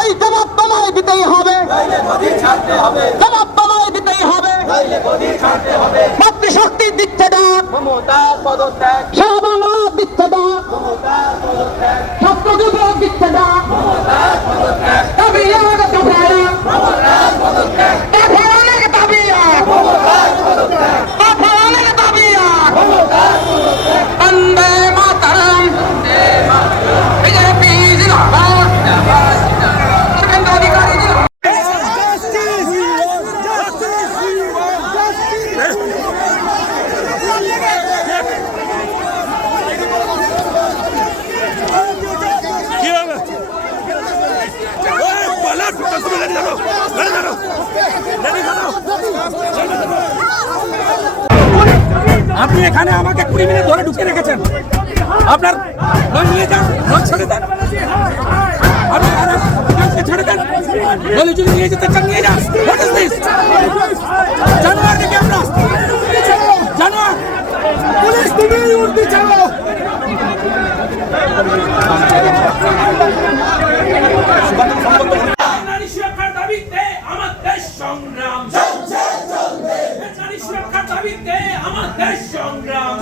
এই জবাব তোমায় দিতেই হবে। জবাব তোমায় দিতেই হবে। মাতৃশক্তি দিচ্ছে শাহবাংলা দিচ্ছে দিচ্ছে আপনি এখানে আমাকে কুড়ি মিনিট ধরে ঢুকিয়ে রেখেছেন। আপনার নিয়ে যান ছেড়ে দেন। আপনি ছেড়ে দেন। যদি যেতে চান জানোয়ার পুলিশ তুমি উঠতে চাও নারী সুরক্ষার দাবিতে সংগ্রাম। সুরক্ষার দাবিতে আমাদের সংগ্রাম।